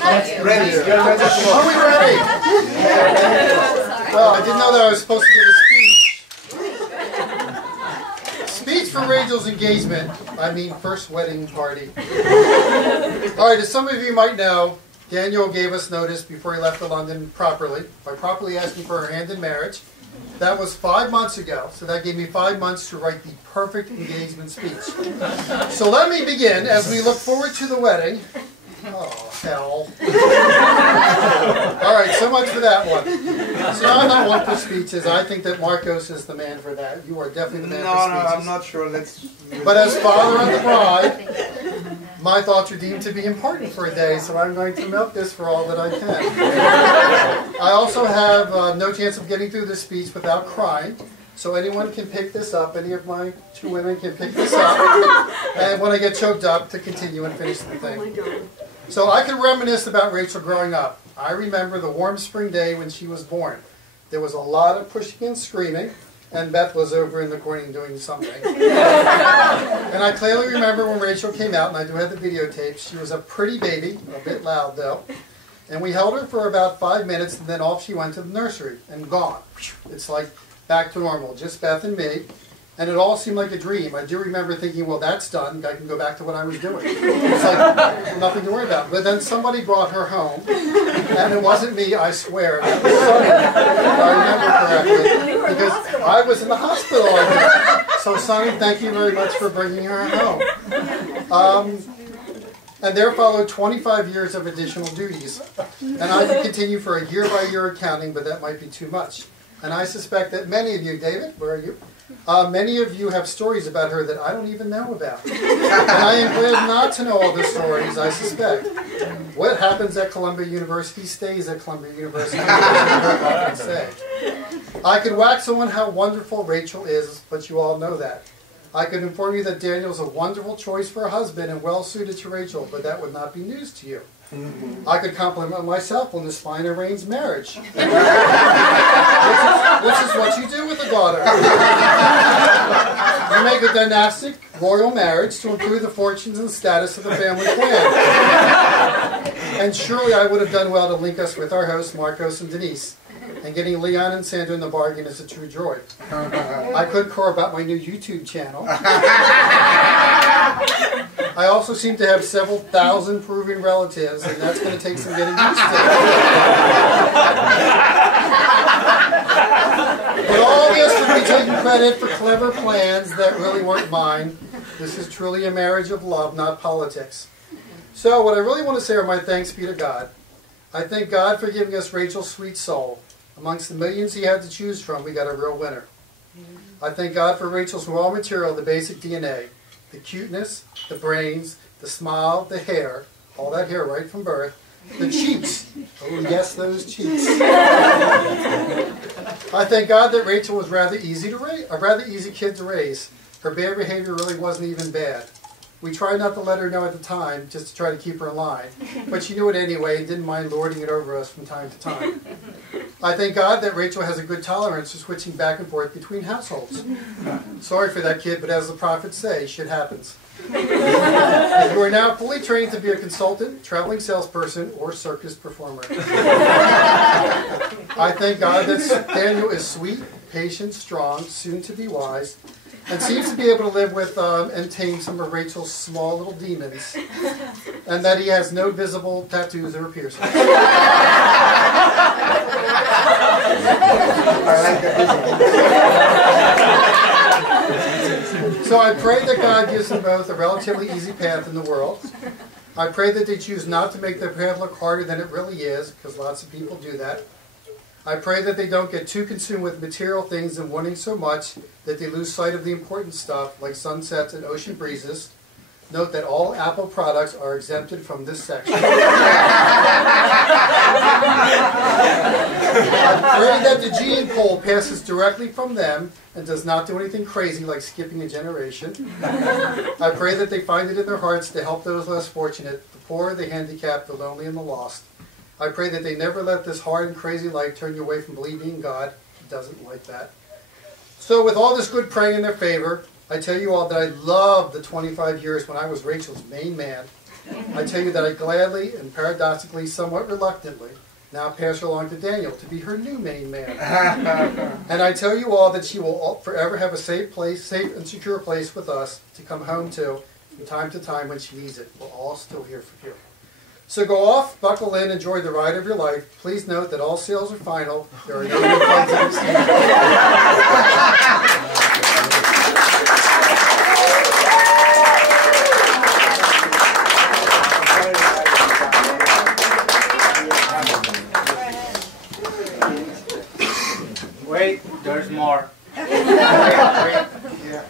Ready. Are we ready? Well, I didn't know that I was supposed to give a speech. Speech for Rachel's engagement. I mean, first wedding party. All right, as some of you might know, Daniel gave us notice before he left for London properly, by properly asking for her hand in marriage. That was 5 months ago, so that gave me 5 months to write the perfect engagement speech. So let me begin as we look forward to the wedding. Oh, hell. All right, so much for that one. So I'm not one for speeches. I think that Marcos is the man for that. You are definitely the man for speeches. No, I'm not sure. But as father of the bride, my thoughts are deemed to be important for a day, so I'm going to milk this for all that I can. I also have no chance of getting through this speech without crying. So anyone can pick this up. Any of my two women can pick this up. And when I get choked up, to continue and finish the thing. So I can reminisce about Rachel growing up. I remember the warm spring day when she was born. There was a lot of pushing and screaming, and Beth was over in the corner doing something. And I clearly remember when Rachel came out, and I do have the videotape. She was a pretty baby, a bit loud though. And we held her for about 5 minutes, and then off she went to the nursery, and gone. It's like back to normal, just Beth and me. And it all seemed like a dream. I do remember thinking, well, that's done. I can go back to what I was doing. It's like nothing to worry about. But then somebody brought her home, and it wasn't me, I swear. That was Sonny, if I remember correctly, because I was in the hospital. I think. So, Sonny, thank you very much for bringing her home. And there followed 25 years of additional duties. And I could continue for a year-by-year accounting, but that might be too much. And I suspect that many of you, David, where are you? Many of you have stories about her that I don't even know about. And I am glad not to know all the stories, I suspect. What happens at Columbia University stays at Columbia University. I can say. I could wax on how wonderful Rachel is, but you all know that. I could inform you that Daniel's a wonderful choice for a husband and well suited to Rachel, but that would not be news to you. I could compliment myself on this fine arranged marriage. Which is what you do with a daughter. You make a dynastic royal marriage to improve the fortunes and status of the family clan. And surely I would have done well to link us with our hosts, Marcos and Denise. And getting Leon and Sandra in the bargain is a true joy. I could crow about my new YouTube channel. I also seem to have several thousand proving relatives, and that's going to take some getting used to. But all this to be taking credit for clever plans that really weren't mine. This is truly a marriage of love, not politics. So what I really want to say are my thanks be to God. I thank God for giving us Rachel's sweet soul. Amongst the millions he had to choose from, we got a real winner. I thank God for Rachel's raw material, the basic DNA. The cuteness, the brains, the smile, the hair, all that hair right from birth, the cheeks. Oh yes, those cheeks. I thank God that Rachel was rather easy to raise, a rather easy kid to raise. Her bad behavior really wasn't even bad. We tried not to let her know at the time, just to try to keep her in line. But she knew it anyway and didn't mind lording it over us from time to time. I thank God that Rachel has a good tolerance for switching back and forth between households. Sorry for that kid, but as the prophets say, shit happens. You are now fully trained to be a consultant, traveling salesperson, or circus performer. I thank God that Daniel is sweet, patient, strong, soon to be wise, and seems to be able to live with and tame some of Rachel's small little demons, and that he has no visible tattoos or piercings. So I pray that God gives them both a relatively easy path in the world. I pray that they choose not to make their path look harder than it really is, because lots of people do that. I pray that they don't get too consumed with material things and wanting so much that they lose sight of the important stuff, like sunsets and ocean breezes. Note that all Apple products are exempted from this section. I pray that the gene pool passes directly from them and does not do anything crazy like skipping a generation. I pray that they find it in their hearts to help those less fortunate, the poor, the handicapped, the lonely, and the lost. I pray that they never let this hard and crazy life turn you away from believing in God. He doesn't like that. So with all this good praying in their favor, I tell you all that I loved the 25 years when I was Rachel's main man. I tell you that I gladly and paradoxically, somewhat reluctantly, now pass her along to Daniel to be her new main man. And I tell you all that she will forever have a safe and secure place with us to come home to from time to time when she needs it. We're all still here for you. So go off, buckle in, enjoy the ride of your life. Please note that all sales are final. There are no refunds in exchange. Wait, there's more. Wait. Yeah.